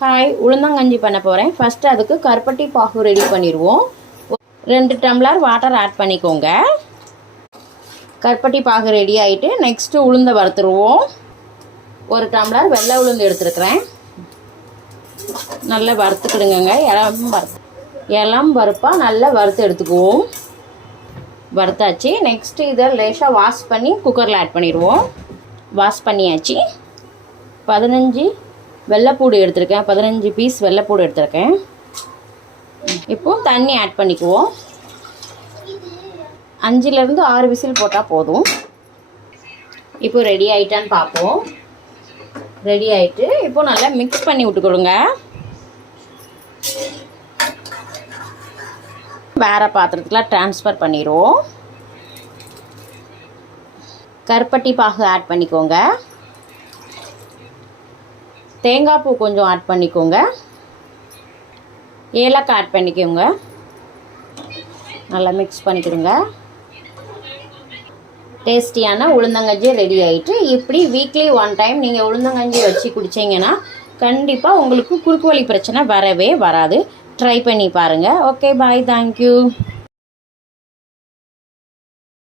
Hi, உளுந்தங்கஞ்சி பண்ண போகிறேன். First அதுக்கு கருப்பட்டி பாகு ரெடி பண்ணிடுவோம். 2 டம்ளர் வாட்டர் ஆட் பண்ணிக்கோங்க. கருப்பட்டி பாகு ரெடி ஆகிட்டு நெக்ஸ்ட்டு உளுந்தை வறுத்துருவோம். 1 டம்ளர் வெள்ளை உளுந்து எடுத்துருக்கிறேன். நல்லா வறுத்துக்கிடுங்க. இளம் பருப்பாக நல்லா வறுத்து எடுத்துக்குவோம். வறுத்தாச்சு. நெக்ஸ்ட்டு இதை லேசாக வாஷ் பண்ணி குக்கரில் ஆட் பண்ணிடுவோம். வாஷ் பண்ணியாச்சு. 15 வெள்ளைப்பூடு எடுத்திருக்கேன். 15 பீஸ் வெள்ளைப்பூடு எடுத்திருக்கேன். இப்போது தண்ணி ஆட் பண்ணிக்குவோம். 5லேருந்து 6 விசில் போட்டால் போதும். இப்போ ரெடி ஆகிட்டான்னு பார்ப்போம். ரெடி ஆகிட்டு இப்போது நல்லா மிக்ஸ் பண்ணி விட்டுக்கொடுங்க. வேறு பாத்திரத்தில் ட்ரான்ஸ்ஃபர் பண்ணிடுவோம். கருப்பட்டி பாகு ஆட் பண்ணிக்கோங்க. தேங்காய் பூ கொஞ்சம் ஆட் பண்ணிக்கோங்க. ஏலக்காய் ஆட் பண்ணிக்கோங்க. நல்லா மிக்ஸ் பண்ணிக்கிடுங்க. டேஸ்டியான உளுந்தங்கஞ்சி ரெடி ஆகிட்டு இப்படி வீக்லி 1 டைம் நீங்கள் உளுந்தங்கஞ்சி வச்சு குடிச்சிங்கன்னா கண்டிப்பாக உங்களுக்கு குறுக்கு வலி பிரச்சனை வரவே வராது. ட்ரை பண்ணி பாருங்கள். ஓகே, பாய், தேங்க்யூ.